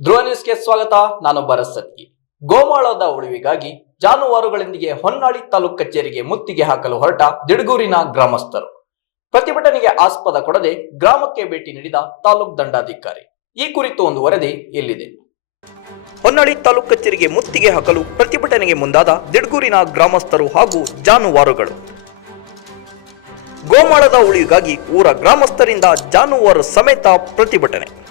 ಸ್ವಾಗತ ನಾನು ಭರತ್ ಸತ್ಗಿ ಗೋಮಾಳದ ಉಳಿವಿಗಾಗಿ ಜಾನುವಾರುಗಳೊಂದಿಗೆ ಹೊನ್ನಾಳಿ ತಾಲೂಕ್ ಕಚೇರಿಗೆ ಮುತ್ತಿಗೆ ಹಾಕಲು ಹೊರಟ ದಿಡಗೂರಿನ ಗ್ರಾಮಸ್ಥರು. ಪ್ರತಿಭಟನೆಗೆ ಆಸ್ಪದ ಕೊಡದೆ ಗ್ರಾಮಕ್ಕೆ ಭೇಟಿ ನೀಡಿದ ತಾಲೂಕ್ ದಂಡಾಧಿಕಾರಿ. ಈ ಕುರಿತು ಒಂದು ವರದಿ ಇಲ್ಲಿದೆ. ಹೊನ್ನಾಳಿ ತಾಲೂಕ್ ಕಚೇರಿಗೆ ಮುತ್ತಿಗೆ ಹಾಕಲು ಪ್ರತಿಭಟನೆಗೆ ಮುಂದಾದ ದಿಡಗೂರಿನ ಗ್ರಾಮಸ್ಥರು ಹಾಗೂ ಜಾನುವಾರುಗಳು. ಗೋಮಾಳದ ಉಳಿವಿಗಾಗಿ ಊರ ಗ್ರಾಮಸ್ಥರಿಂದ ಜಾನುವಾರು ಸಮೇತ ಪ್ರತಿಭಟನೆ.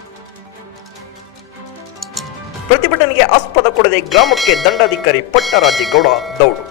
ಪ್ರತಿಭಟನೆಗೆ ಆಸ್ಪದ ಕೊಡದೆ ಗ್ರಾಮಕ್ಕೆ ದಂಡಾಧಿಕಾರಿ ಪಟ್ಟರಾಜೇಗೌಡ ದೌಡು.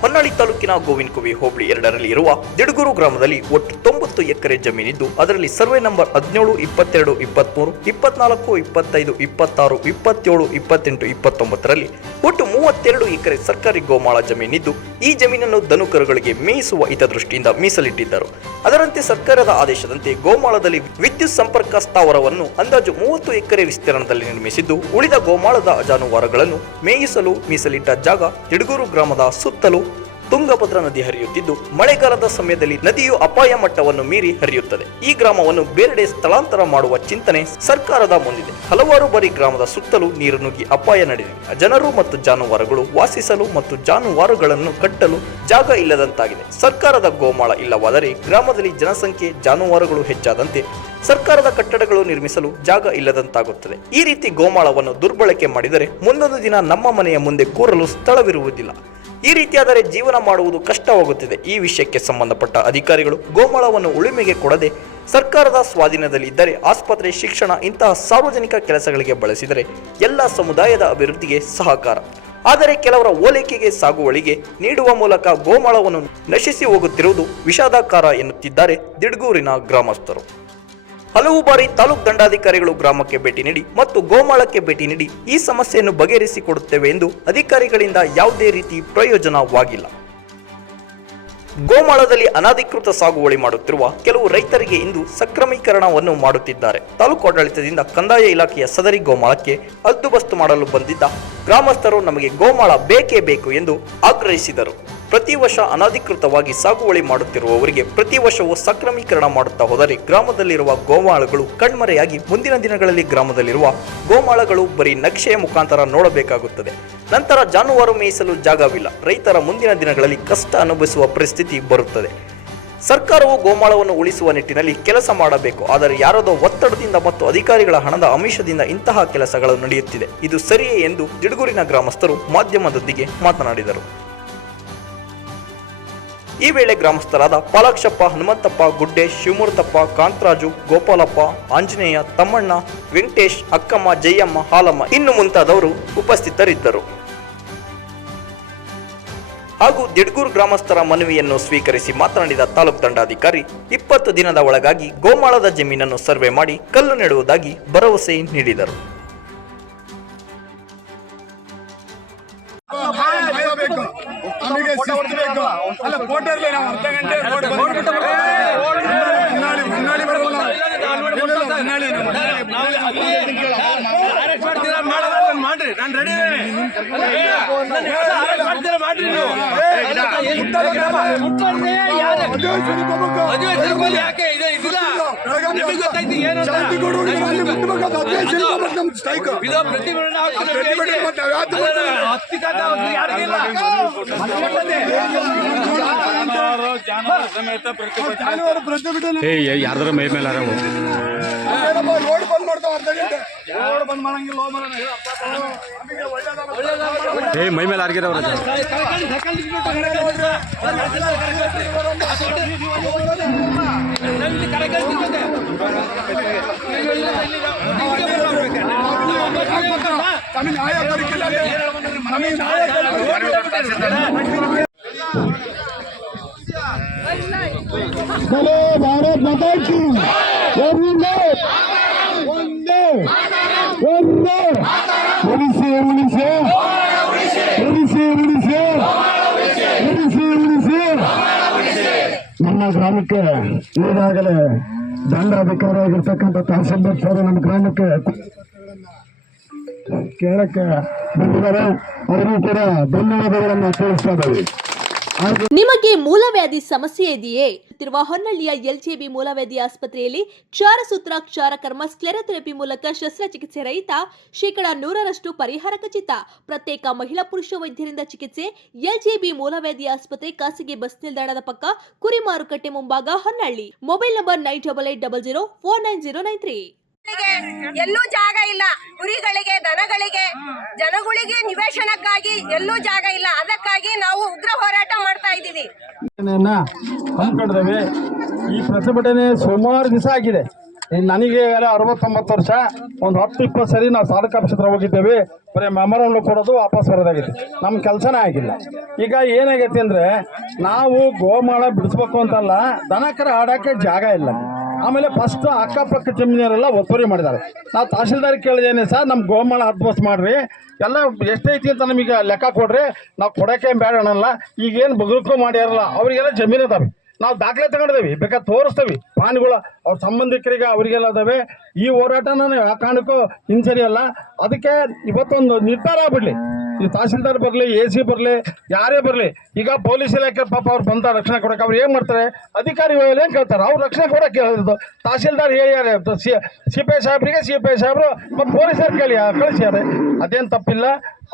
ಹೊನ್ನಾಳಿ ತಾಲೂಕಿನ ಗೋವಿನಕುವಿ ಹೋಬಳಿ ಎರಡರಲ್ಲಿ ಇರುವ ದಿಡಗೂರು ಗ್ರಾಮದಲ್ಲಿ ಒಟ್ಟು ತೊಂಬತ್ತು ಎಕರೆ ಜಮೀನಿದ್ದು, ಅದರಲ್ಲಿ ಸರ್ವೆ ನಂಬರ್ ಹದಿನೇಳು, ಇಪ್ಪತ್ತೆರಡು, ಇಪ್ಪತ್ಮೂರು, ಇಪ್ಪತ್ನಾಲ್ಕು, ಇಪ್ಪತ್ತೈದು, ಇಪ್ಪತ್ತಾರು, ಇಪ್ಪತ್ತೇಳು, ಇಪ್ಪತ್ತೆಂಟು, ಇಪ್ಪತ್ತೊಂಬತ್ತರಲ್ಲಿ ಒಟ್ಟು ಮೂವತ್ತೆರಡು ಎಕರೆ ಸರ್ಕಾರಿ ಗೋಮಾಳ ಜಮೀನಿದ್ದು ಈ ಜಮೀನನ್ನು ದನುಕರುಗಳಿಗೆ ಮೇಯಿಸುವ ಹಿತದೃಷ್ಟಿಯಿಂದ ಮೀಸಲಿಟ್ಟಿದ್ದರು. ಅದರಂತೆ ಸರ್ಕಾರದ ಆದೇಶದಂತೆ ಗೋಮಾಳದಲ್ಲಿ ವಿದ್ಯುತ್ ಸಂಪರ್ಕ ಸ್ಥಾವರವನ್ನು ಅಂದಾಜು ಮೂವತ್ತು ಎಕರೆ ವಿಸ್ತೀರ್ಣದಲ್ಲಿ ನಿರ್ಮಿಸಿದ್ದು, ಉಳಿದ ಗೋಮಾಳದ ಜಾನುವಾರುಗಳನ್ನು ಮೇಯಿಸಲು ಮೀಸಲಿಟ್ಟ ಜಾಗ ತಿಡುಗೂರು ಗ್ರಾಮದ ಸುತ್ತಲೂ ತುಂಗಭದ್ರಾ ನದಿ ಹರಿಯುತ್ತಿದ್ದು ಮಳೆಗಾಲದ ಸಮಯದಲ್ಲಿ ನದಿಯು ಅಪಾಯ ಮಟ್ಟವನ್ನು ಮೀರಿ ಹರಿಯುತ್ತದೆ. ಈ ಗ್ರಾಮವನ್ನು ಬೇರೆಡೆ ಸ್ಥಳಾಂತರ ಮಾಡುವ ಚಿಂತನೆ ಸರ್ಕಾರದ ಮುಂದಿದೆ. ಹಲವಾರು ಬಾರಿ ಗ್ರಾಮದ ಸುತ್ತಲೂ ನೀರು ನುಗ್ಗಿ ಅಪಾಯ ನಡೆದಿದೆ. ಜನರು ಮತ್ತು ಜಾನುವಾರುಗಳು ವಾಸಿಸಲು ಮತ್ತು ಜಾನುವಾರುಗಳನ್ನು ಕಟ್ಟಲು ಜಾಗ ಇಲ್ಲದಂತಾಗಿದೆ. ಸರ್ಕಾರದ ಗೋಮಾಳ ಇಲ್ಲವಾದರೆ ಗ್ರಾಮದಲ್ಲಿ ಜನಸಂಖ್ಯೆ, ಜಾನುವಾರುಗಳು ಹೆಚ್ಚಾದಂತೆ ಸರ್ಕಾರದ ಕಟ್ಟಡಗಳು ನಿರ್ಮಿಸಲು ಜಾಗ ಇಲ್ಲದಂತಾಗುತ್ತದೆ. ಈ ರೀತಿ ಗೋಮಾಳವನ್ನು ದುರ್ಬಳಕೆ ಮಾಡಿದರೆ ಮುಂದೊಂದು ದಿನ ನಮ್ಮ ಮನೆಯ ಮುಂದೆ ಕೂರಲು ಸ್ಥಳವಿರುವುದಿಲ್ಲ. ಈ ರೀತಿಯಾದರೆ ಜೀವನ ಮಾಡುವುದು ಕಷ್ಟವಾಗುತ್ತಿದೆ. ಈ ವಿಷಯಕ್ಕೆ ಸಂಬಂಧಪಟ್ಟ ಅಧಿಕಾರಿಗಳು ಗೋಮಾಳವನ್ನು ಉಳಿಮೆಗೆ ಕೊಡದೆ ಸರ್ಕಾರದ ಸ್ವಾಧೀನದಲ್ಲಿ ಇದ್ದರೆ ಆಸ್ಪತ್ರೆ, ಶಿಕ್ಷಣ ಇಂತಹ ಸಾರ್ವಜನಿಕ ಕೆಲಸಗಳಿಗೆ ಬಳಸಿದರೆ ಎಲ್ಲ ಸಮುದಾಯದ ಅಭಿವೃದ್ಧಿಗೆ ಸಹಕಾರ. ಆದರೆ ಕೆಲವರ ಓಲೈಕೆಗೆ ಸಾಗುವಳಿಗೆ ನೀಡುವ ಮೂಲಕ ಗೋಮಾಳವನ್ನು ನಶಿಸಿ ಹೋಗುತ್ತಿರುವುದು ವಿಷಾದಕಾರ ಎನ್ನುತ್ತಿದ್ದಾರೆ ದಿಡ್ಗೂರಿನ ಗ್ರಾಮಸ್ಥರು. ಹಲವು ಬಾರಿ ತಾಲೂಕ್ ದಂಡಾಧಿಕಾರಿಗಳು ಗ್ರಾಮಕ್ಕೆ ಭೇಟಿ ನೀಡಿ ಮತ್ತು ಗೋಮಾಳಕ್ಕೆ ಭೇಟಿ ನೀಡಿ ಈ ಸಮಸ್ಯೆಯನ್ನು ಬಗೆಹರಿಸಿಕೊಡುತ್ತೇವೆ ಎಂದು ಅಧಿಕಾರಿಗಳಿಂದ ಯಾವುದೇ ರೀತಿ ಪ್ರಯೋಜನವಾಗಿಲ್ಲ. ಗೋಮಾಳದಲ್ಲಿ ಅನಧಿಕೃತ ಸಾಗುವಳಿ ಮಾಡುತ್ತಿರುವ ಕೆಲವು ರೈತರಿಗೆ ಇಂದು ಸಕ್ರಮೀಕರಣವನ್ನು ಮಾಡುತ್ತಿದ್ದಾರೆ. ತಾಲೂಕು ಆಡಳಿತದಿಂದ ಕಂದಾಯ ಇಲಾಖೆಯ ಸದರಿ ಗೋಮಾಳಕ್ಕೆ ಹದ್ದುಬಸ್ತು ಮಾಡಲು ಬಂದಿದ್ದ ಗ್ರಾಮಸ್ಥರು ನಮಗೆ ಗೋಮಾಳ ಬೇಕೇ ಬೇಕು ಎಂದು ಆಗ್ರಹಿಸಿದರು. ಪ್ರತಿ ವರ್ಷ ಅನಧಿಕೃತವಾಗಿ ಸಾಗುವಳಿ ಮಾಡುತ್ತಿರುವವರಿಗೆ ಪ್ರತಿ ವರ್ಷವೂ ಸಕ್ರಮೀಕರಣ ಮಾಡುತ್ತಾ ಹೋದರೆ ಗ್ರಾಮದಲ್ಲಿರುವ ಗೋಮಾಳಗಳು ಕಣ್ಮರೆಯಾಗಿ ಮುಂದಿನ ದಿನಗಳಲ್ಲಿ ಗ್ರಾಮದಲ್ಲಿರುವ ಗೋಮಾಳಗಳು ಬರೀ ನಕ್ಷೆಯ ಮುಖಾಂತರ ನೋಡಬೇಕಾಗುತ್ತದೆ. ನಂತರ ಜಾನುವಾರು ಮೇಯಿಸಲು ಜಾಗವಿಲ್ಲ. ರೈತರ ಮುಂದಿನ ದಿನಗಳಲ್ಲಿ ಕಷ್ಟ ಅನುಭವಿಸುವ ಪರಿಸ್ಥಿತಿ ಬರುತ್ತದೆ. ಸರ್ಕಾರವು ಗೋಮಾಳವನ್ನು ಉಳಿಸುವ ನಿಟ್ಟಿನಲ್ಲಿ ಕೆಲಸ ಮಾಡಬೇಕು. ಆದರೆ ಯಾರದೋ ಒತ್ತಡದಿಂದ ಮತ್ತು ಅಧಿಕಾರಿಗಳ ಹಣದ ಅಮಿಷದಿಂದ ಇಂತಹ ಕೆಲಸಗಳು ನಡೆಯುತ್ತಿದೆ. ಇದು ಸರಿಯೇ ಎಂದು ದಿಡಗೂರಿನ ಗ್ರಾಮಸ್ಥರು ಮಾಧ್ಯಮದೊಂದಿಗೆ ಮಾತನಾಡಿದರು. ಈ ವೇಳೆ ಗ್ರಾಮಸ್ಥರಾದ ಪಾಲಾಕ್ಷಪ್ಪ, ಹನುಮಂತಪ್ಪ ಗುಡ್ಡೆ ಶಿವಮೂರ್ತಪ್ಪ, ಕಾಂತರಾಜು, ಗೋಪಾಲಪ್ಪ, ಆಂಜನೇಯ, ತಮ್ಮಣ್ಣ, ವೆಂಕಟೇಶ್, ಅಕ್ಕಮ್ಮ, ಜಯಮ್ಮ, ಹಾಲಮ್ಮ ಇನ್ನು ಮುಂತಾದವರು ಉಪಸ್ಥಿತರಿದ್ದರು. ಹಾಗೂ ದಿಡ್ಗೂರು ಗ್ರಾಮಸ್ಥರ ಮನವಿಯನ್ನು ಸ್ವೀಕರಿಸಿ ಮಾತನಾಡಿದ ತಾಲೂಕು ದಂಡಾಧಿಕಾರಿ, ಇಪ್ಪತ್ತು ದಿನದ ಒಳಗಾಗಿ ಗೋಮಾಳದ ಜಮೀನನ್ನು ಸರ್ವೆ ಮಾಡಿ ಕಲ್ಲು ನೆಡುವುದಾಗಿ ಭರವಸೆ ನೀಡಿದರು. ಅಲ್ಲ ಫೋಟೋ ಇರಲಿ ನಾವು ಅರ್ಧ ಗಂಟೆ ರೋಡ್ ಬಂದ್ಬಿಟ್ಟು ಹೊನ್ನಾಳಿ ಹೊನ್ನಾಳಿ ಬರಲ್ಲ ಇಲ್ಲ, ಇಲ್ಲ, ಹೊನ್ನಾಳಿ ಮಾಡ್ರಿ ನಾನು ರೆಡಿ ಮಾಡ್ರಿ ನೀವು ಯಾಕೆ ಇದು ಇದಿಲ್ಲ ನಿಮಗೆ ಏನು ಅಂತ. ಇದು ಪ್ರತಿಭಟನೆ ಯಾರಿಗಿಲ್ಲ ಯಾರ್ದಾರ ಮೈ ಮೇಲೆ ಅರವು ರೋಡ್ ಬಂದ್ ಮಾಡ್ತಾವ ಅರ್ಧ ಗಂಟೆ ರೋಡ್ ಬಂದ್ ಮಾಡಂಗಿಲ್ಲ ಹೋಗ್ ಬರೋಣ. ನಮಗೆ ಒಳ್ಳೇದಲ್ಲ. ಏ ಮೈ ಮೇಲೆ ಆರ್ಗಿರವ್ರ ನಮಗೆ ನ್ಯಾಯ ದೊರಕಿಲ್ಲ ನಮಗೆ ನ್ಯಾಯ बोलो भारत माता की ಒಂದೇ ಒಂದೇ ಒಂದೇ ಉಳಿಸಿ ಉಳಿಸಿ ಉಳಿಸಿ ಉಳಿಸಿ ಉಳಿಸಿ ಉಳಿಸಿ ನಮ್ಮ ಗ್ರಾಮಕ್ಕೆ ಈಗಾಗಲೇ ದಂಡಾಧಿಕಾರಿಯಾಗಿರ್ತಕ್ಕಂಥ ತಹಸೀಲ್ದಾರ್ ಸರ್ ನಮ್ಮ ಗ್ರಾಮಕ್ಕೆ ಕೇಳಕ್ಕೆ ಬಂದಿದ್ದಾರೆ. ಅವರಿಗೂ ಕೂಡ ಧನ್ಯವಾದಗಳನ್ನು ತಿಳಿಸ್ತಾ ನಿಮಗೆ ಮೂಲವ್ಯಾಧಿ ಸಮಸ್ಯೆ ಇದೆಯೇ? ನಡೆಯುತ್ತಿರುವ ಹೊನ್ನಳ್ಳಿಯ ಎಲ್ಜೆಬಿ ಮೂಲವೇದಿ ಆಸ್ಪತ್ರೆಯಲ್ಲಿ ಕ್ಷಾರಸೂತ್ರ ಕ್ಷಾರಕರ್ಮ ಸ್ಕ್ಲೆರೋಥೆರಪಿ ಮೂಲಕ ಶಸ್ತ್ರಚಿಕಿತ್ಸೆ ರಹಿತ ಶೇಕಡ ನೂರರಷ್ಟು ಪರಿಹಾರ ಖಚಿತ. ಪ್ರತ್ಯೇಕ ಮಹಿಳಾ ಪುರುಷ ವೈದ್ಯರಿಂದ ಚಿಕಿತ್ಸೆ. ಎಲ್ಜೆಬಿ ಮೂಲವೇದಿ ಆಸ್ಪತ್ರೆ ಖಾಸಗಿ ಬಸ್ ನಿಲ್ದಾಣದ ಪಕ್ಕ ಕುರಿ ಮಾರುಕಟ್ಟೆ ಮುಂಭಾಗ Honnalli. Mobile number nine double eight double zero four nine zero nine three. ಎಲ್ಲೂ ಜಾಗ ಇಲ್ಲ. ಕುರಿಗಳಿಗೆ ದನಗಳಿಗೆ, ಜನಗಳಿಗೆ ನಿವೇಶನಕ್ಕಾಗಿ ಎಲ್ಲೂ ಜಾಗ ಇಲ್ಲ. ಅದಕ್ಕಾಗಿ ನಾವು ಉಗ್ರ ಹೋರಾಟ ಮಾಡ್ತಾ ಇದ್ದೀವಿ. ಈ ಪ್ರತಿಭಟನೆ ಸುಮಾರು ದಿವಸ ಆಗಿದೆ. ನನಗೆ ಅರವತ್ತೊಂಬತ್ತು ವರ್ಷ, ಒಂದು ಹತ್ತು ಇಪ್ಪತ್ತು ಸರಿ ನಾವು ಸಾಧಕ ಕ್ಷೇತ್ರ ಹೋಗಿದ್ದೇವೆ. ಬರೀ ಮೆಮೊರಂಡ್ ಕೊಡೋದು ವಾಪಸ್ ಬರೋದಾಗಿದೆ. ನಮ್ಮ ಕೆಲಸನೇ ಆಗಿಲ್ಲ. ಈಗ ಏನಾಗೈತೆ ಅಂದ್ರೆ, ನಾವು ಗೋಮಾಳ ಬಿಡಿಸ್ಬೇಕು ಅಂತಲ್ಲ ದನಕರ ಆಡೋಕ್ಕೆ ಜಾಗ ಇಲ್ಲ. ಆಮೇಲೆ ಫಸ್ಟ್ ಅಕ್ಕಪಕ್ಕ ಜಮೀನರೆಲ್ಲ ಒತ್ತುವರಿ ಮಾಡಿದ್ದಾರೆ. ನಾವು ತಹಶೀಲ್ದಾರ್ ಕೇಳಿದೇನೆ ಸರ್ ನಮ್ಮ ಗೋಮಾಳ ಹದ್ಬಸ್ ಮಾಡ್ರಿ. ಎಲ್ಲ ಎಷ್ಟೈತಿ ಅಂತ ನಮಗೆ ಲೆಕ್ಕ ಕೊಡ್ರಿ. ನಾವು ಕೊಡೋಕೆ ಬೇಡ ಅನ್ನಲ್ಲ ಈಗೇನು ಬದುಕು ಮಾಡ್ಯಾರಲ್ಲ ಅವರಿಗೆಲ್ಲ ಜಮೀನು ಅದಾವೆ ನಾವು ದಾಖಲೆ ತಗೊಂಡಿದ್ದೀವಿ ಬೇಕಾದ್ರೆ ತೋರಿಸ್ತೀವಿ. ಪಾನಿಗಳು, ಅವ್ರ ಸಂಬಂಧಿಕರಿಗೆ ಅವರಿಗೆಲ್ಲ ಅದಾವೆ. ಈ ಹೋರಾಟನ ಆ ಕಾರಣಕ್ಕೂ ಹಿಂಸರಿಯಲ್ಲ ಅದಕ್ಕೆ ಇವತ್ತೊಂದು ನಿರ್ಧಾರ ಆಗ್ಬಿಡ್ಲಿ. ಈ ತಹಸೀಲ್ದಾರ್ ಬರಲಿ, ಎ ಸಿ ಬರಲಿ, ಯಾರೇ ಬರಲಿ, ಈಗ ಪೊಲೀಸ್ ಇಲಾಖೆ ಪಾಪ ಅವ್ರು ಬಂದ ರಕ್ಷಣೆ ಕೊಡೋಕೆ ಅವ್ರು ಏನು ಮಾಡ್ತಾರೆ? ಅಧಿಕಾರಿಗಳು ಏನು ಕೇಳ್ತಾರೆ? ಅವ್ರು ರಕ್ಷಣೆ ಕೊಡೋಕೆ ಕೇಳಿದ್ರು ತಹಸೀಲ್ದಾರ್ ಹೇಳ್ಯಾರೆ ಸಿ ಸಿ ಪಿ ಐ ಸಾಹೇಬ್ರಿಗೆ ಸಿ ಪಿ ಐ ಸಾಹೇಬ್ರು ಮತ್ತು ಪೊಲೀಸರು ಕೇಳಿ ಕಳಿಸ್ಯಾರೆ. ಅದೇನು ತಪ್ಪಿಲ್ಲ.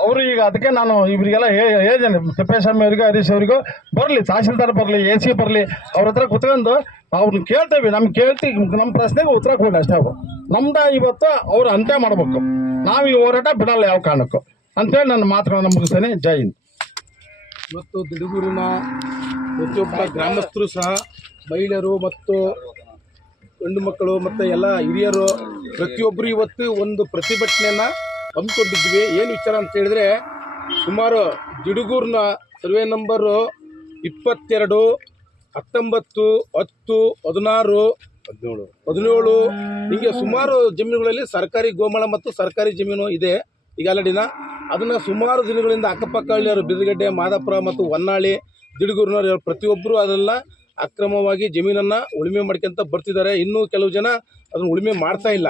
ಅವರು ಈಗ ಅದಕ್ಕೆ ನಾನು ಇವರಿಗೆಲ್ಲ ಹೇಳಿದ್ದೇನೆ ತಿಪ್ಪೇಸ್ವಾಮಿ ಅವರಿಗೂ, ಹರೀಶ್ ಅವರಿಗೂ, ಬರಲಿ ತಹಸೀಲ್ದಾರ್ ಬರಲಿ, ಎ ಸಿ ಬರಲಿ, ಅವ್ರ ಹತ್ರ ಕುತ್ಕೊಂಡು ಅವ್ರನ್ನ ಕೇಳ್ತೇವೆ. ನಮ್ಗೆ ಕೇಳ್ತಿ ನಮ್ಮ ಪ್ರಶ್ನೆಗೆ ಉತ್ತರ ಕೊಡಿ ಅಷ್ಟೇ ಅವರು. ನಮ್ದ ಇವತ್ತು ಅವ್ರು ಅಂತ್ಯ ಮಾಡಬೇಕು. ನಾವು ಈ ಹೋರಾಟ ಬಿಡಲ್ಲ ಯಾವ ಕಾರಣಕ್ಕೂ. ಅಂತೇಳಿ ನನ್ನ ಮಾತುಗಳನ್ನು ಮುಗಿಸ್ತೇನೆ. ಜೈ ಹಿಂದ್. ಮತ್ತು ದಿಡುಗೂರಿನ ಪ್ರತಿಯೊಬ್ಬ ಗ್ರಾಮಸ್ಥರು ಸಹ, ಮಹಿಳೆಯರು ಮತ್ತು ಗಂಡು ಮಕ್ಕಳು ಮತ್ತು ಎಲ್ಲ ಹಿರಿಯರು, ಪ್ರತಿಯೊಬ್ಬರು ಇವತ್ತು ಒಂದು ಪ್ರತಿಭಟನೆಯನ್ನು ಹಮ್ಮಿಕೊಂಡಿದ್ವಿ ಏನು ವಿಚಾರ ಅಂತ ಹೇಳಿದ್ರೆ, ಸುಮಾರು ದಿಡುಗೂರಿನ ಸರ್ವೆ ನಂಬರು ಇಪ್ಪತ್ತೆರಡು, ಹತ್ತೊಂಬತ್ತು, ಹತ್ತು, ಹದಿನಾರು, ಹದಿನೇಳು ಹದಿನೇಳು ಹೀಗೆ ಸುಮಾರು ಜಮೀನುಗಳಲ್ಲಿ ಸರ್ಕಾರಿ ಗೋಮಾಳ ಮತ್ತು ಸರ್ಕಾರಿ ಜಮೀನು ಇದೆ. ಈಗ ಆಲ್ರೆಡಿನ ಅದನ್ನು ಸುಮಾರು ದಿನಗಳಿಂದ ಅಕ್ಕಪಕ್ಕ ಹಳ್ಳಿಯವರು ಬಿದಗಡ್ಡೆ ಮಾದಾಪುರ ಮತ್ತು ಹೊನ್ನಾಳಿ, ದಿಡುಗೂರಿನವರು ಪ್ರತಿಯೊಬ್ಬರು ಅದೆಲ್ಲ ಅಕ್ರಮವಾಗಿ ಜಮೀನನ್ನು ಉಳುಮೆ ಮಾಡ್ಕೊಂತ ಬರ್ತಿದ್ದಾರೆ. ಇನ್ನೂ ಕೆಲವು ಜನ ಅದನ್ನು ಉಳುಮೆ ಮಾಡ್ತಾ ಇಲ್ಲ.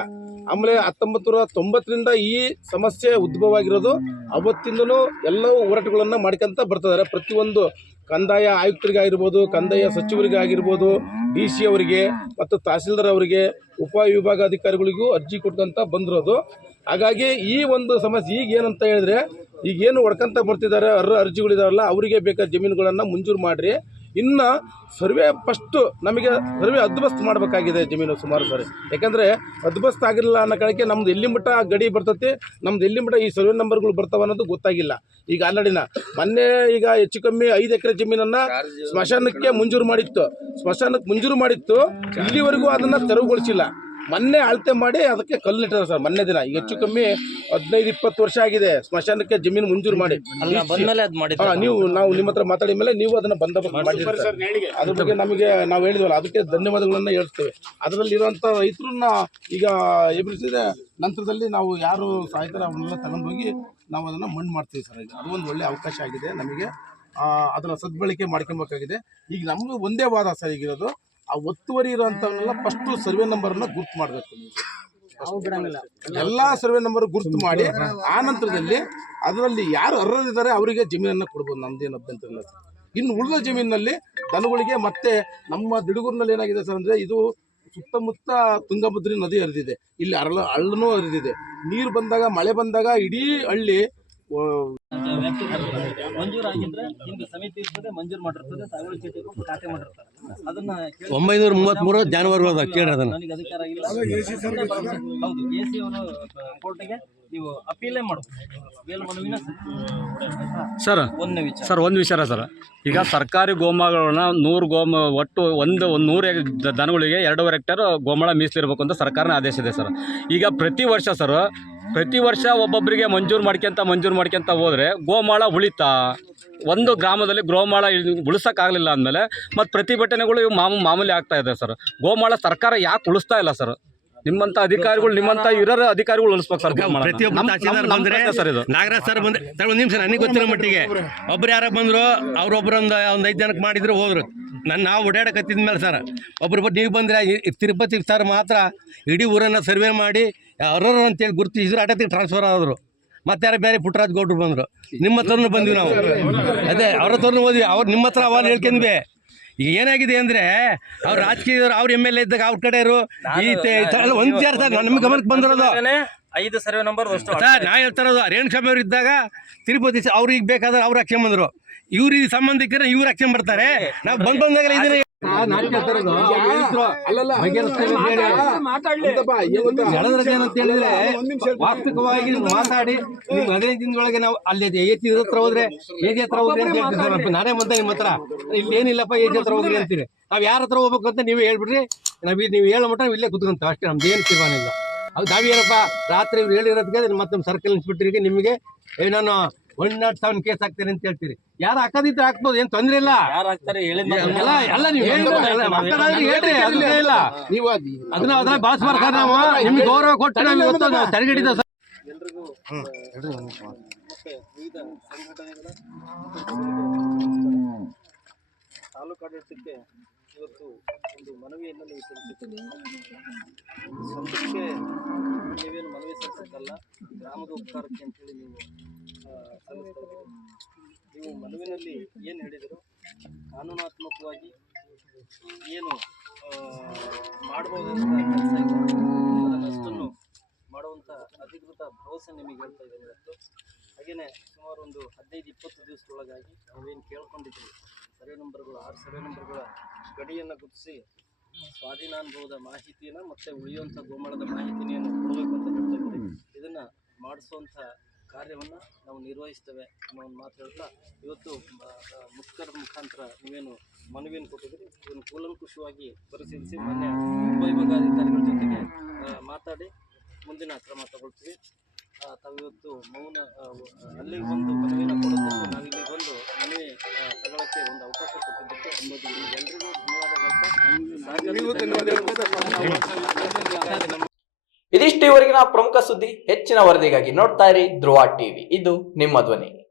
ಆಮೇಲೆ ಹತ್ತೊಂಬತ್ತು ನೂರ ತೊಂಬತ್ತರಿಂದ ಈ ಸಮಸ್ಯೆ ಉದ್ಭವ ಆಗಿರೋದು ಅವತ್ತಿಂದನೂ ಎಲ್ಲವೂ ಹೋರಾಟಗಳನ್ನು ಮಾಡ್ಕೊಂತ ಬರ್ತಿದ್ದಾರೆ. ಪ್ರತಿಯೊಂದು ಕಂದಾಯ ಆಯುಕ್ತರಿಗಾಗಿರ್ಬೋದು, ಕಂದಾಯ ಸಚಿವರಿಗಾಗಿರ್ಬೋದು, ಡಿ ಸಿ ಅವರಿಗೆ ಮತ್ತು ತಹಸೀಲ್ದಾರ್ ಅವರಿಗೆ, ಉಪ ವಿಭಾಗಾಧಿಕಾರಿಗಳಿಗೂ ಅರ್ಜಿ ಕೊಟ್ಟಂತ ಬಂದಿರೋದು. ಹಾಗಾಗಿ ಈ ಒಂದು ಸಮಸ್ಯೆ ಈಗ ಏನಂತ ಹೇಳಿದ್ರೆ ಈಗೇನು ಹೊಡ್ಕೊಂತ ಬರ್ತಿದ್ದಾರೆ ಅರ್ಹ ಅರ್ಜಿಗಳಿದಾರಲ್ಲ ಅವರಿಗೆ ಬೇಕಾದ ಜಮೀನುಗಳನ್ನು ಮಂಜೂರು ಮಾಡಿರಿ. ಇನ್ನು ಸರ್ವೆ ಫಸ್ಟು ನಮಗೆ ಸರ್ವೆ ಹದ್ಬಸ್ತ್ ಮಾಡಬೇಕಾಗಿದೆ ಜಮೀನು ಸುಮಾರು ಸರಿ. ಯಾಕಂದರೆ ಹದ್ಬಸ್ತ್ ಆಗಿರಲಿಲ್ಲ ಅನ್ನೋ ಕಾರಣಕ್ಕೆ ನಮ್ದು ಎಲ್ಲಿ ಮಟ್ಟ ಗಡಿ ಬರ್ತೈತಿ ನಮ್ದು ಎಲ್ಲಿ ಮಟ್ಟ ಈ ಸರ್ವೆ ನಂಬರ್ಗಳು ಬರ್ತಾವ ಅನ್ನೋದು ಗೊತ್ತಾಗಿಲ್ಲ. ಈಗ ಆಲ್ರೆಡಿನ ಮೊನ್ನೆ ಈಗ ಹೆಚ್ಚು ಕಮ್ಮಿ ಐದು ಎಕರೆ ಜಮೀನನ್ನು ಸ್ಮಶಾನಕ್ಕೆ ಮಂಜೂರು ಮಾಡಿತ್ತು. ಸ್ಮಶಾನಕ್ಕೆ ಮಂಜೂರು ಮಾಡಿತ್ತು ಇಲ್ಲಿವರೆಗೂ ಅದನ್ನು ತೆರವುಗೊಳಿಸಿಲ್ಲ. ಮೊನ್ನೆ ಅಳತೆ ಮಾಡಿ ಅದಕ್ಕೆ ಕಲ್ಲು ನೆಟ್ಟಿದ್ದಾರೆ ಸರ್ ಮೊನ್ನೆ ದಿನ. ಈಗ ಹೆಚ್ಚು ಕಮ್ಮಿ ಹದಿನೈದು ಇಪ್ಪತ್ತು ವರ್ಷ ಆಗಿದೆ. ಸ್ಮಶಾನಕ್ಕೆ ಜಮೀನು ಮಂಜೂರು ಮಾಡಿ. ಹಾ, ನೀವು ನಾವು ನಿಮ್ಮ ಹತ್ರ ಮಾತಾಡಿದ ಮೇಲೆ ನೀವು ಅದನ್ನ ಬಂದೋಬಸ್ತ್ ಮಾಡಿ. ಅದ್ರ ಬಗ್ಗೆ ನಮಗೆ ನಾವು ಹೇಳಿದ್ವಲ್ಲ ಅದಕ್ಕೆ ಧನ್ಯವಾದಗಳನ್ನ ಹೇಳ್ತೇವೆ. ಅದರಲ್ಲಿ ಇರುವಂತ ರೈತರನ್ನ ಈಗ ಎದುರಿಸಿದ ನಂತರದಲ್ಲಿ ನಾವು ಯಾರು ಸಾಯ್ತಾರೆ ಅವನ್ನೆಲ್ಲ ತಗೊಂಡೋಗಿ ನಾವು ಅದನ್ನ ಮಣ್ಣು ಮಾಡ್ತೀವಿ ಸರ್. ಈಗ ಅದು ಒಂದು ಒಳ್ಳೆ ಅವಕಾಶ ಆಗಿದೆ ನಮಗೆ. ಆ, ಅದನ್ನ ಸದ್ಬಳಕೆ ಮಾಡ್ಕೊಬೇಕಾಗಿದೆ. ಈಗ ನಮಗೂ ಒಂದೇ ವಾದ ಸರ್ ಈಗಿರೋದು. ಆ ಒತ್ತುವರಿ ಇರೋಂಥವನ್ನೆಲ್ಲ ಫಸ್ಟು ಸರ್ವೆ ನಂಬರನ್ನ ಗುರ್ತು ಮಾಡಬೇಕು. ಎಲ್ಲ ಸರ್ವೆ ನಂಬರ್ ಗುರ್ತು ಮಾಡಿ ಆ ನಂತರದಲ್ಲಿ ಅದರಲ್ಲಿ ಯಾರು ಅರ್ಹರಿದ್ದಾರೆ ಅವರಿಗೆ ಜಮೀನನ್ನು ಕೊಡ್ಬೋದು. ನಮ್ದೇನು ಅಭ್ಯಂತರ ಇಲ್ಲ ಸರ್. ಇನ್ನು ಉಳಿದ ಜಮೀನಿನಲ್ಲಿ ದನಗಳಿಗೆ ಮತ್ತೆ ನಮ್ಮ ದಿಡುಗೂರಿನಲ್ಲಿ ಏನಾಗಿದೆ ಸರ್ ಅಂದರೆ ಇದು ಸುತ್ತಮುತ್ತ ತುಂಗಭದ್ರಿ ನದಿ ಹರಿದಿದೆ. ಇಲ್ಲಿ ಅರಳ ಹಳ್ಳನೂ ಹರಿದಿದೆ. ನೀರು ಬಂದಾಗ ಮಳೆ ಬಂದಾಗ ಇಡೀ ಹಳ್ಳಿ ಮಂಜೂರಾಗಿದ್ರೆ ಹಿಂದೆ ಸಮಿತಿ ಇರ್ತದೆ ಮಂಜೂರು ಮಾಡಿರ್ತದೆ ಸಾಗುವಳಿ ಚೀಟಿ ಕೊಟ್ಟು ಖಾತೆ ಮಾಡಿರ್ತಾರೆ ಅದನ್ನ ಕೇಳಿ- ಒಂಬೈನೂರ ಮೂವತ್ತ್ಮೂರು ಜಾನುವಾರುಗಳು ಅದ ಕೇಳಿ ಅದನ್ನು ನನಗೆ ಅಧಿಕಾರ ಇಲ್ಲ ಹೌದು ಎ ಸಿ ಅವರು ಕೋರ್ಟ್ಗೆ ನೀವು ಅಪೀಲೇ ಮಾಡಬಹುದು ಮೇಲ್ಮನವಿನ ಆಯ್ತಾ? ಸರ್. ಒಂದನೇ ವಿಚಾರ. ಸರ್ ಒಂದು ವಿಚಾರ ಸರ್. ಈಗ ಸರ್ಕಾರಿ ಗೋಮಾಗಳನ್ನ ನೂರು ಗೋಮ ಒಟ್ಟು ಒಂದು ಒಂದು ನೂರು ದನಗಳಿಗೆ ಎರಡೂವರೆ ಹೆಕ್ಟೇರ್ ಗೋಮಾಳ ಮೀಸಲಿರ್ಬೇಕು ಅಂತ ಸರ್ಕಾರನ ಆದೇಶ ಇದೆ ಸರ್. ಈಗ ಪ್ರತಿ ವರ್ಷ ಸರ್ ಪ್ರತಿ ವರ್ಷ ಒಬ್ಬೊಬ್ಬರಿಗೆ ಮಂಜೂರು ಮಾಡ್ಕೊಂತ ಮಂಜೂರು ಮಾಡ್ಕೊಂತ ಹೋದರೆ ಗೋಮಾಳ ಉಳಿತಾ? ಒಂದು ಗ್ರಾಮದಲ್ಲಿ ಗೋಮಾಳ ಉಳಿಸೋಕ್ಕಾಗಲಿಲ್ಲ ಅಂದಮೇಲೆ ಮತ್ತು ಪ್ರತಿಭಟನೆಗಳು ಇವು ಮಾಮೂ ಮಾಮೂಲಿ ಆಗ್ತಾ ಇದೆ ಸರ್. ಗೋಮಾಳ ಸರ್ಕಾರ ಯಾಕೆ ಉಳಿಸ್ತಾ ಇಲ್ಲ ಸರ್? ನಿಮ್ಮಂತ ಅಧಿಕಾರಿಗಳು ನಿಮ್ಮಂತ ಇರೋರ ಅಧಿಕಾರಿಗಳು ಉಳಿಸ್ಬೇಕು ಸರ್. ಪ್ರತಿಯೊಬ್ಬ ತಹಸೀಲ್ದಾರ್ ಬಂದ್ರೆ ಸರ್ ಇದು. ನಾಗರಾಜ್ ಸರ್ ಬಂದ್ರೆ ಸರ್ ಒಂದು ನಿಮಿಷ ನನಗೆ ಗೊತ್ತಿರೋ ಮಟ್ಟಿಗೆ ಒಬ್ರು ಯಾರ ಬಂದ್ರು ಅವ್ರೊಬ್ಬರೊಂದು ಒಂದು ಐದು ಜನಕ್ಕೆ ಮಾಡಿದ್ರು ಹೋದ್ರು. ನನ್ನ ನಾವು ಓಡಾಡಕತ್ತಿದ ಮೇಲೆ ಸರ್ ಒಬ್ರು ನೀವು ಬಂದ್ರೆ ತಿರುಪತಿ ಸರ್ ಮಾತ್ರ ಇಡೀ ಊರನ್ನು ಸರ್ವೆ ಮಾಡಿ ಅರ್ಹರು ಅಂತೇಳಿ ಗುರುತಿಸಿದ್ರು ಅಟತಿಗೆ ಟ್ರಾನ್ಸ್ಫರ್ ಆದರು. ಮತ್ತೆ ಯಾರು ಬೇರೆ ಪುಟ್ಟರಾಜ್ ಗೌಡ್ರು ಬಂದರು. ನಿಮ್ಮ ಹತ್ರನೂ ಬಂದ್ವಿ ನಾವು. ಅದೇ ಅವ್ರ ಹತ್ರನೂ ಹೋದ್ವಿ. ಅವ್ರು ನಿಮ್ಮ ಹತ್ರ ಅವಾಗ ಹೇಳ್ಕೊಂಡ್ವಿ. ಈಗ ಏನಾಗಿದೆ ಅಂದ್ರೆ ಅವ್ರು ರಾಜಕೀಯದವ್ರು ಅವ್ರ ಎಂ ಎಲ್ ಎ ಇದ್ದಾಗ ಅವ್ರ ಕಡೆಯವರು ಈ ಒಂದ್ ಸರ್ ಗಮನಕ್ಕೆ ಬಂದಿರೋದು. ಐದು ಸರ್ವೆ ನಂಬರ್ ಸರ್ ನಾ ಹೇಳ್ತಾರದು ರೇಣುಸ್ವಾಮಿ ಅವ್ರು ಇದ್ದಾಗ ತಿರುಪತಿ ಅವ್ರಿಗೆ ಬೇಕಾದ್ರೆ ಅವ್ರು ಅಕ್ಷಮ್ ಬಂದ್ರು. ಇವ್ರಿಗೆ ಸಂಬಂಧಿಕರ ಇವ್ರು ಅಕ್ಷಮ್ ಬರ್ತಾರೆ. ನಾವು ಬಂದ್ ಬಂದಾಗ ಇದನ್ನ ಹೇಳಿದ್ರೆ ವಾಸ್ತವಿಕವಾಗಿ ಮಾತಾಡಿ ನಿಮ್ ಹದಿನೈದು ದಿನದೊಳಗೆ ನಾವು ಅಲ್ಲಿ ಏಜಿ ಹತ್ರ ಹೋದ್ರೆ ಏಜಿ ಹತ್ರ ಹೋಗ್ರಿ ಅಂತ ಹೇಳ್ತೀವಿ. ಸರ್ ನಾನೇ ಬಂದೆ ನಿಮ್ಮ ಹತ್ರ. ಇಲ್ಲಿ ಏನಿಲ್ಲಪ್ಪ ಏಜಿ ಹತ್ರ ಹೋಗ್ರಿ ಅಂತೀರಿ. ನಾವ್ ಯಾರ ಹತ್ರ ಹೋಗ್ಬೇಕು ಅಂತ ನೀವೇ ಹೇಳ್ಬಿಡ್ರಿ. ನಾವ್ ನೀವು ಹೇಳೋ ಮಟ್ಟ ನಾವ್ ಇಲ್ಲೇ ಕುತ್ಕೊಂತ ಅಷ್ಟೇ ನಮ್ದು ಏನು ತೀರ್ಮಾನ ಇಲ್ಲ. ಅದು ನಾವೇನಪ್ಪ ರಾತ್ರಿ ಇವ್ರು ಹೇಳಿರೋದಕ್ಕೆ ಮತ್ತೆ ನಮ್ಮ ಸರ್ಕಲ್ ಇನ್ಸ್ಪೆಕ್ಟರ್ಗೆ ನಿಮಗೆ ಏ ನಾನು ಒನ್ ನಾಟ್ ಸೆವೆನ್ ಕೇಸ್ ಹಾಕ್ತೀರಿ ಅಂತ ಹೇಳ್ತೀರಿ. ಯಾರು ಹಾಕೋದಿದ್ರೆ ಹಾಕ್ಬೋದು ಏನ್ ತೊಂದ್ರೆ ಇಲ್ಲ. ಯಾರು ಹೇಳಿದ ಎಲ್ಲ ಎಲ್ಲ ನೀವು ಹೇಳ್ರಿ ಅದೇ ಇಲ್ಲ. ನೀವು ಅದನ್ನ ಅದನ್ನ ನಾವು. ನಿಮ್ಗೆ ಗೌರವ ಕೊಟ್ಟು ನಾವು ಇವತ್ತು ನಾವು ತಡೆಗಟ್ಟಿದ್ದೇವೆ ಸರ್ ಎಲ್ರಿಗೂ ಮತ್ತೆ ವಿವಿಧ ಸಂಘಟನೆಗಳ ತಾಲೂಕು ಇವತ್ತು ಒಂದು ಮನವಿಯನ್ನು ನೀವು ನೀವೇನು ಮನವಿ ಸಲ್ಲಿಸಲ್ಲ ಗ್ರಾಮದ ಉಪಕಾರಕ್ಕೆ ಅಂತೇಳಿ ನೀವು ನೀವು ಮನವಿನಲ್ಲಿ ಏನು ಹೇಳಿದರು ಕಾನೂನಾತ್ಮಕವಾಗಿ ಏನು ಮಾಡಬಹುದಂತ ಕೆಲಸ ಅಷ್ಟನ್ನು ಮಾಡುವಂಥ ಅಧಿಕೃತ ಭರವಸೆ ನಿಮಗೆ ಹೇಳ್ತಾ ಇದ್ದೇನೆ ಇವತ್ತು. ಹಾಗೆಯೇ ಸುಮಾರು ಒಂದು ಹದಿನೈದು, ಇಪ್ಪತ್ತು ದಿವಸದೊಳಗಾಗಿ ನಾವೇನು ಕೇಳ್ಕೊಂಡಿದ್ದೀವಿ. ಸರ್ವೆ ನಂಬರ್ಗಳು, ಆರು ಸರ್ವೆ ನಂಬರ್ಗಳ ಗಡಿಯನ್ನು ಗುರುತಿಸಿ ಸ್ವಾಧೀನಾನುಭವದ ಮಾಹಿತಿಯನ್ನು ಮತ್ತು ಉಳಿಯುವಂಥ ಗೋಮಾಳದ ಮಾಹಿತಿಯನ್ನು ಕೊಡಬೇಕು ಅಂತ ಹೇಳ್ತಾ ಇದ್ದೀವಿ. ಇದನ್ನು ಮಾಡಿಸುವಂಥ ಕಾರ್ಯವನ್ನು ನಾವು ನಿರ್ವಹಿಸ್ತೇವೆ ಅನ್ನೋ ಒಂದು ಮಾತು ಹೇಳ್ತಾ ಇವತ್ತು ಮುಖ್ಯರ ಮುಖಾಂತರ ನೀವೇನು ಮನವಿಯನ್ನು ಕೊಟ್ಟಿದ್ದೀರಿ? ಇದನ್ನು ಕೂಲಂಕುಷವಾಗಿ ಪರಿಶೀಲಿಸಿ ಮೊನ್ನೆ ಉಪವಿಭಾಗಾಧಿಕಾರಿಗಳ ಜೊತೆಗೆ ಮಾತಾಡಿ, ಮುಂದಿನ ಕ್ರಮ ತಗೊಳ್ತೀವಿ. ತಾವಿವತ್ತು ಮೌನ ಅಲ್ಲಿಗೆ ಬಂದು ಮನವಿನ ಕೊಡೋದಕ್ಕೂ ನಾವಿಲ್ಲಿ ಬಂದು ಮನವಿ ತಗೊಳ್ಳೋಕ್ಕೆ ಒಂದು ಅವಕಾಶ ಕೊಟ್ಟಿದ್ದಕ್ಕೆ ಎಲ್ಲರಿಗೂ ಧನ್ಯವಾದಗಳು. ಇದಿಷ್ಟು ಇವರೆಗಿನ ಪ್ರಮುಖ ಸುದ್ದಿ ಹೆಚ್ಚಿನ ವರದಿಗಾಗಿ ನೋಡ್ತಾ ಇರಿ ಧ್ರುವ ಟಿವಿ. ಇದು ನಿಮ್ಮ ಧ್ವನಿ.